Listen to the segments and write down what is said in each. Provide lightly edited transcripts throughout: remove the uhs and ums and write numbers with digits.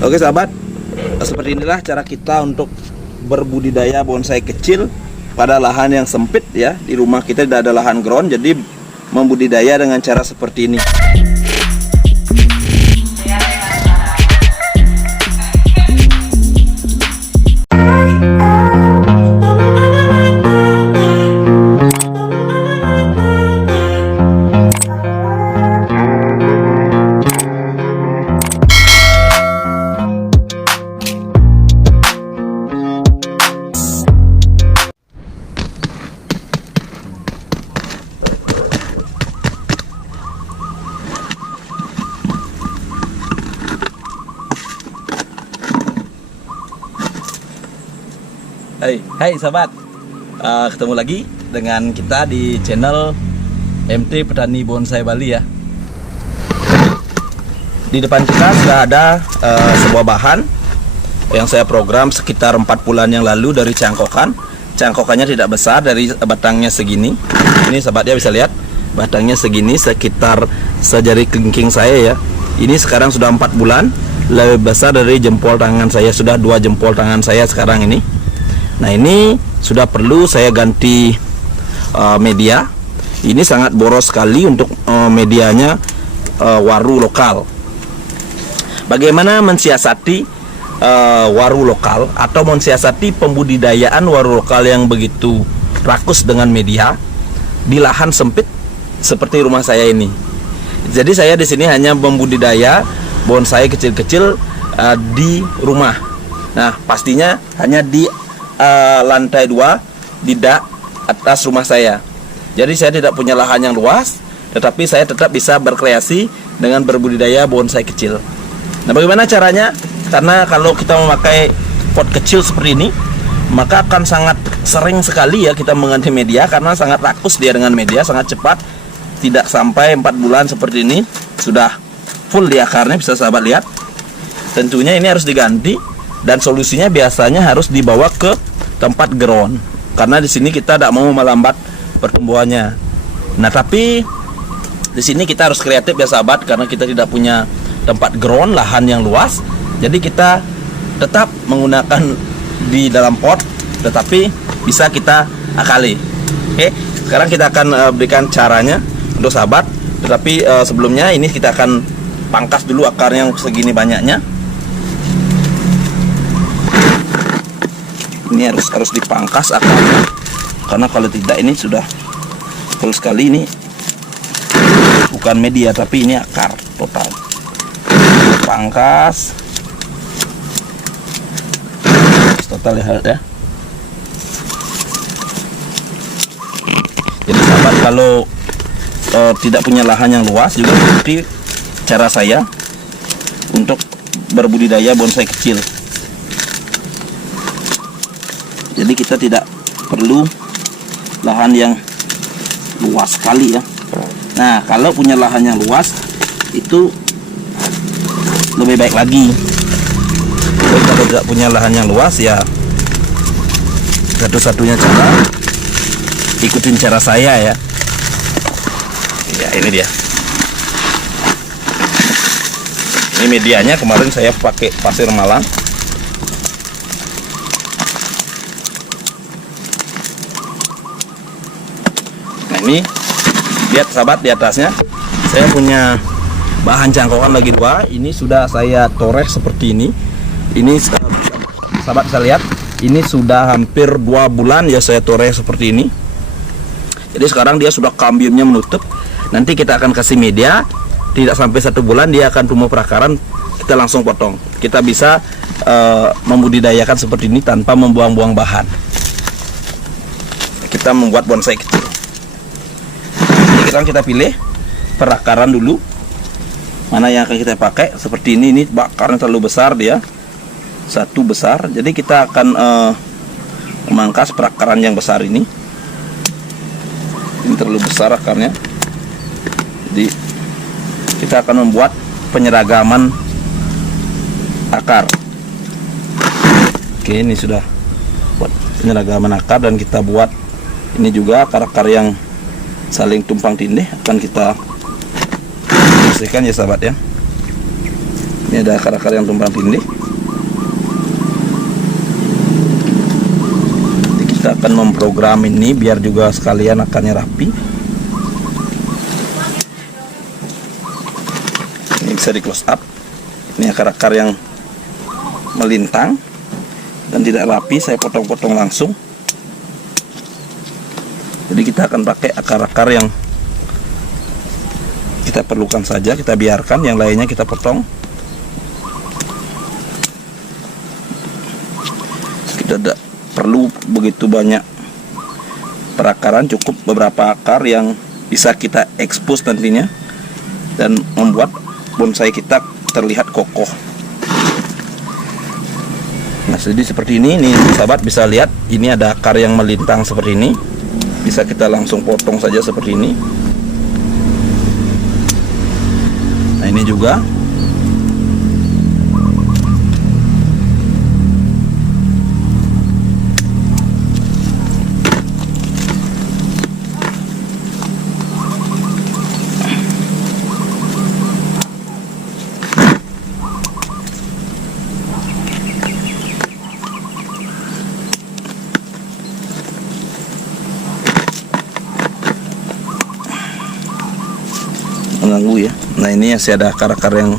Oke sahabat, seperti inilah cara kita untuk berbudidaya bonsai kecil pada lahan yang sempit ya. Di rumah kita tidak ada lahan ground, jadi membudidaya dengan cara seperti ini. Hai sahabat, ketemu lagi dengan kita di channel MT Petani Bonsai Bali ya. Di depan kita sudah ada sebuah bahan yang saya program sekitar 4 bulan yang lalu dari cangkokan. Cangkokannya tidak besar, dari batangnya segini. Ini sahabat ya, bisa lihat batangnya segini, sekitar sejari kelingking saya ya. Ini sekarang sudah 4 bulan, lebih besar dari jempol tangan saya, sudah 2 jempol tangan saya sekarang ini. Nah ini sudah perlu saya ganti media. Ini sangat boros sekali untuk medianya waru lokal. Bagaimana mensiasati waru lokal atau mensiasati pembudidayaan waru lokal yang begitu rakus dengan media di lahan sempit seperti rumah saya ini. Jadi saya di sini hanya membudidaya bonsai kecil-kecil di rumah. Nah pastinya hanya di lantai 2, tidak atas rumah saya. Jadi saya tidak punya lahan yang luas, tetapi saya tetap bisa berkreasi dengan berbudidaya bonsai kecil. Nah bagaimana caranya? Karena kalau kita memakai pot kecil seperti ini, maka akan sangat sering sekali ya kita mengganti media, karena sangat rakus dia dengan media, sangat cepat. Tidak sampai 4 bulan seperti ini sudah full di akarnya, bisa sahabat lihat. Tentunya ini harus diganti, dan solusinya biasanya harus dibawa ke tempat ground, karena di sini kita tidak mau melambat pertumbuhannya. Nah tapi di sini kita harus kreatif ya sahabat, karena kita tidak punya tempat ground, lahan yang luas. Jadi kita tetap menggunakan di dalam pot, tetapi bisa kita akali. Oke, sekarang kita akan berikan caranya untuk sahabat. Tetapi sebelumnya ini kita akan pangkas dulu akarnya yang segini banyaknya. Ini harus dipangkas akarnya, karena kalau tidak ini sudah full sekali. Ini bukan media tapi ini akar total. Pangkas total ya. Jadi sahabat, kalau tidak punya lahan yang luas juga seperti cara saya untuk berbudidaya bonsai kecil. Jadi kita tidak perlu lahan yang luas sekali ya. Nah kalau punya lahan yang luas itu lebih baik lagi. Jadi kalau tidak punya lahan yang luas ya, satu-satunya cara ikutin cara saya ya. Ya ini dia. Ini medianya kemarin saya pakai pasir Malang. Ini lihat sahabat, di atasnya saya punya bahan cangkokan lagi 2. Ini sudah saya toreh seperti ini. Ini sahabat bisa lihat, ini sudah hampir 2 bulan ya saya toreh seperti ini. Jadi sekarang dia sudah kambirnya menutup. Nanti kita akan kasih media, tidak sampai 1 bulan dia akan tumbuh perakaran, kita langsung potong. Kita bisa membudidayakan seperti ini tanpa membuang-buang bahan. Kita membuat bonsai kecil. Sekarang kita pilih perakaran dulu, mana yang akan kita pakai. Seperti ini akarnya terlalu besar, dia satu besar, jadi kita akan memangkas perakaran yang besar ini. Ini terlalu besar akarnya, jadi kita akan membuat penyeragaman akar. Oke, ini sudah buat penyeragaman akar, dan kita buat ini juga akar-akar yang saling tumpang tindih akan kita bersihkan ya sahabat ya. Ini ada akar-akar yang tumpang tindih. Jadi kita akan memprogram ini biar juga sekalian akarnya rapi. Ini bisa di close up. Ini akar-akar yang melintang dan tidak rapi, saya potong-potong langsung. Jadi kita akan pakai akar-akar yang kita perlukan saja, kita biarkan, yang lainnya kita potong. Tidak perlu begitu banyak perakaran, cukup beberapa akar yang bisa kita expose nantinya dan membuat bonsai kita terlihat kokoh. Nah, jadi seperti ini nih sahabat, bisa lihat ini ada akar yang melintang seperti ini, bisa kita langsung potong saja seperti ini. Nah, ini juga mengganggu ya. Nah, ini masih ada akar-akar yang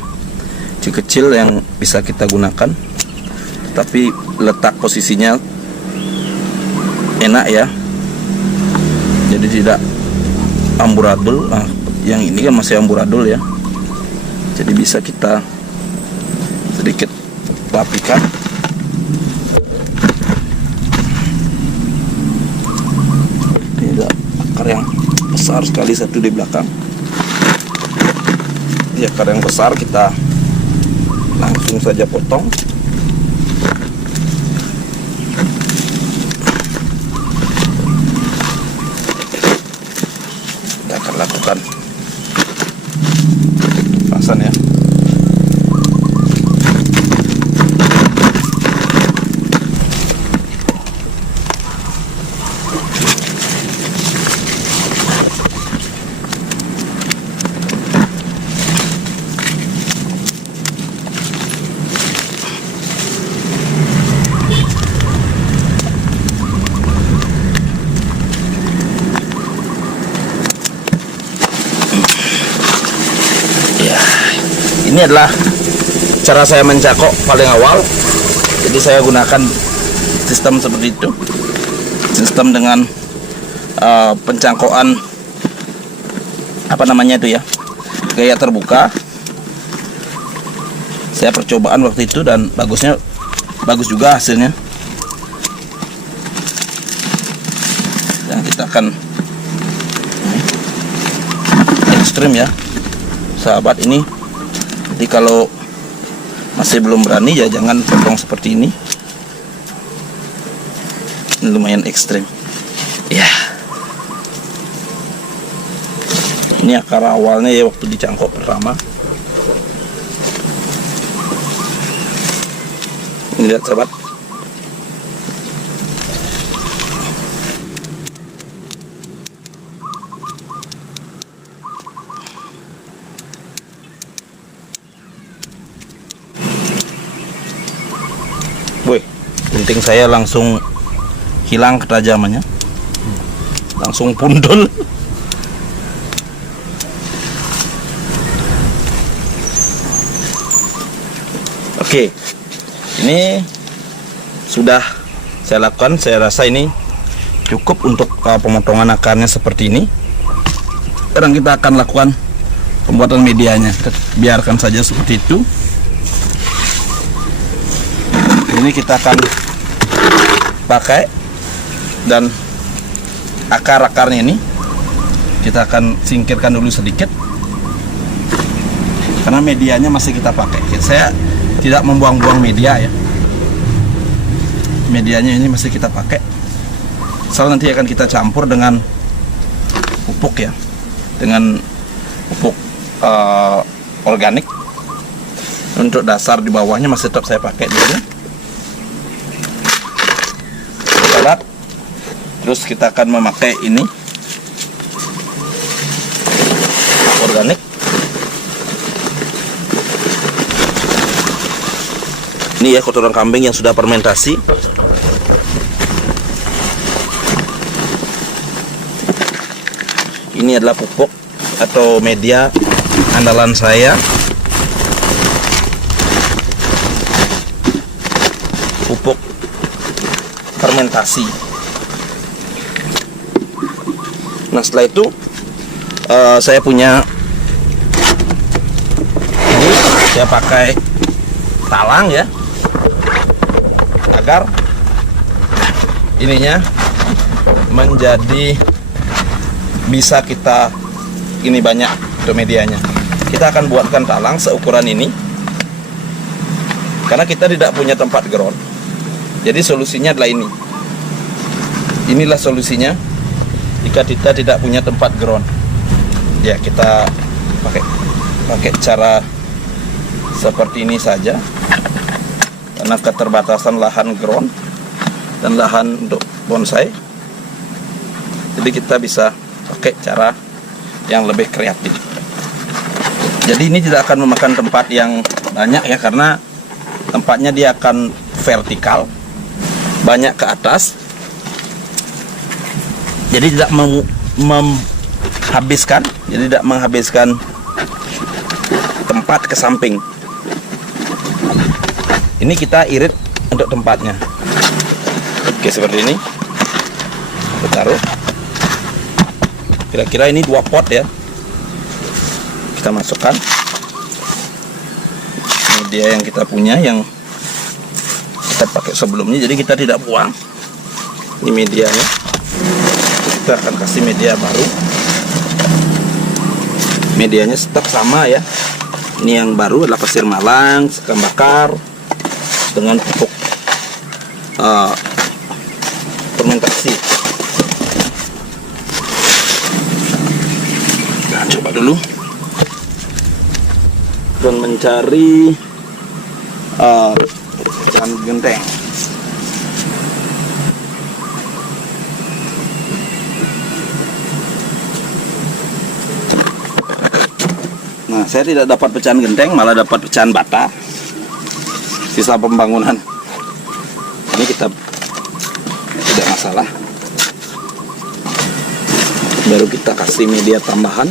kecil yang bisa kita gunakan, tapi letak posisinya enak ya, jadi tidak amburadul. Nah, yang ini kan masih amburadul ya, jadi bisa kita sedikit rapikan. Ini ada akar yang besar sekali satu di belakang. Ya, akar yang besar kita langsung saja potong. Kita akan lakukan pasan ya. Ini adalah cara saya mencakok paling awal. Jadi saya gunakan sistem seperti itu, sistem dengan pencangkokan apa namanya itu ya, gaya terbuka. Saya percobaan waktu itu dan bagus juga hasilnya. Dan kita akan ekstrim ya sahabat ini. Jadi kalau masih belum berani ya jangan potong seperti ini. Ini lumayan ekstrim ya. Ini akar awalnya ya waktu dicangkok pertama. Ini lihat sahabat. Wih, gunting saya langsung hilang ketajamannya, langsung pundul. Oke, ini sudah saya lakukan. Saya rasa ini cukup untuk pemotongan akarnya seperti ini. Sekarang kita akan lakukan pembuatan medianya. Kita biarkan saja seperti itu. Ini kita akan pakai, dan akar-akarnya ini kita akan singkirkan dulu sedikit karena medianya masih kita pakai. Saya tidak membuang-buang media ya, medianya ini masih kita pakai. Soal nanti akan kita campur dengan pupuk ya, dengan pupuk organik. Untuk dasar di bawahnya masih tetap saya pakai dulu. Terus kita akan memakai ini organik. Ini ya kotoran kambing yang sudah fermentasi. Ini adalah pupuk atau media andalan saya. Pupuk fermentasi. Nah, setelah itu saya punya ini, saya pakai talang ya, agar ininya menjadi bisa kita ini banyak untuk medianya. Kita akan buatkan talang seukuran ini karena kita tidak punya tempat ground. Jadi solusinya adalah ini. Inilah solusinya jika kita tidak punya tempat ground. Ya, kita pakai cara seperti ini saja karena keterbatasan lahan ground dan lahan untuk bonsai. Jadi kita bisa pakai cara yang lebih kreatif. Jadi ini tidak akan memakan tempat yang banyak ya, karena tempatnya dia akan vertikal, banyak ke atas. Jadi tidak menghabiskan tempat ke samping. Ini kita irit untuk tempatnya. Oke, seperti ini. Kita taruh. Kira-kira ini 2 pot ya. Kita masukkan media yang kita punya, yang kita pakai sebelumnya. Jadi kita tidak buang. Ini medianya. Kita akan kasih media baru. Medianya tetap sama ya. Ini yang baru adalah pasir malang, sekam bakar dengan pupuk fermentasi. Nah, coba dulu dan mencari pecahan genteng. Nah, saya tidak dapat pecahan genteng, malah dapat pecahan bata. Sisa pembangunan. Ini kita tidak masalah. Baru kita kasih media tambahan.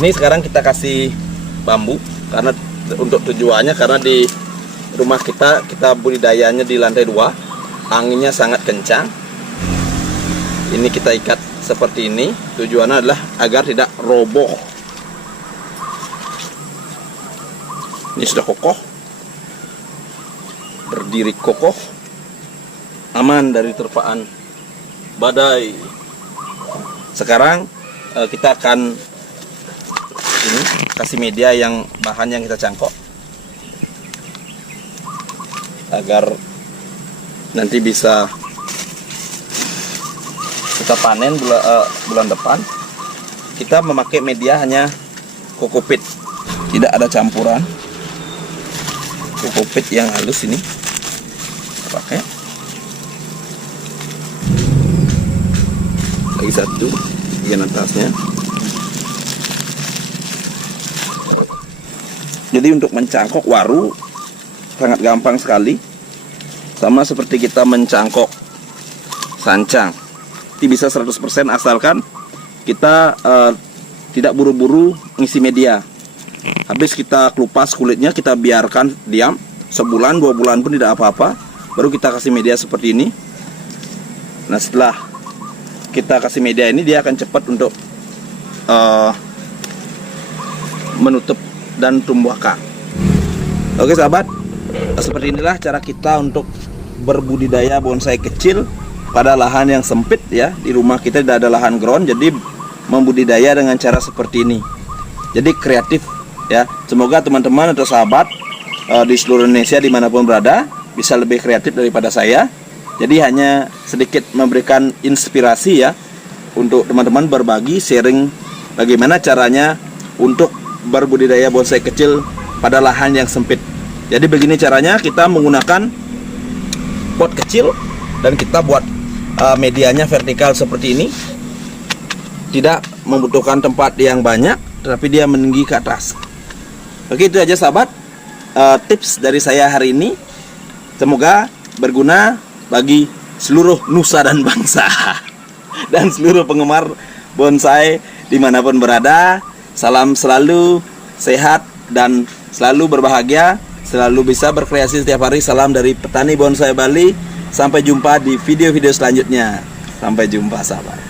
Ini sekarang kita kasih bambu karena untuk tujuannya, karena di rumah kita budidayanya di lantai 2, anginnya sangat kencang. Ini kita ikat seperti ini, tujuannya adalah agar tidak roboh. Ini sudah kokoh, berdiri kokoh, aman dari terpaan badai. Sekarang kita akan ini kasih media yang bahan yang kita cangkok agar nanti bisa kita panen bulan depan. Kita memakai media hanya kokopit, tidak ada campuran. Kokopit yang halus ini kita pakai. Lagi satu bagian atasnya. Jadi untuk mencangkok waru sangat gampang sekali, sama seperti kita mencangkok sancang. Ini bisa 100% asalkan kita tidak buru-buru ngisi media. Habis kita kelupas kulitnya, kita biarkan diam sebulan 2 bulan pun tidak apa-apa, baru kita kasih media seperti ini. Nah, setelah kita kasih media ini, dia akan cepat untuk menutup dan tumbuh akar. Oke sahabat, seperti inilah cara kita untuk berbudidaya bonsai kecil pada lahan yang sempit ya. Di rumah kita tidak ada lahan ground, jadi membudidaya dengan cara seperti ini. Jadi kreatif ya. Semoga teman-teman atau sahabat di seluruh Indonesia dimanapun berada bisa lebih kreatif daripada saya. Jadi hanya sedikit memberikan inspirasi ya, untuk teman-teman berbagi, sharing bagaimana caranya untuk berbudidaya bonsai kecil pada lahan yang sempit. Jadi begini caranya, kita menggunakan pot kecil dan kita buat medianya vertikal seperti ini. Tidak membutuhkan tempat yang banyak, tapi dia meninggi ke atas. Oke, itu aja sahabat, tips dari saya hari ini. Semoga berguna bagi seluruh nusa dan bangsa dan seluruh penggemar bonsai dimanapun berada. Salam selalu sehat dan selalu berbahagia, selalu bisa berkreasi setiap hari. Salam dari petani bonsai Bali. Sampai jumpa di video-video selanjutnya. Sampai jumpa sahabat.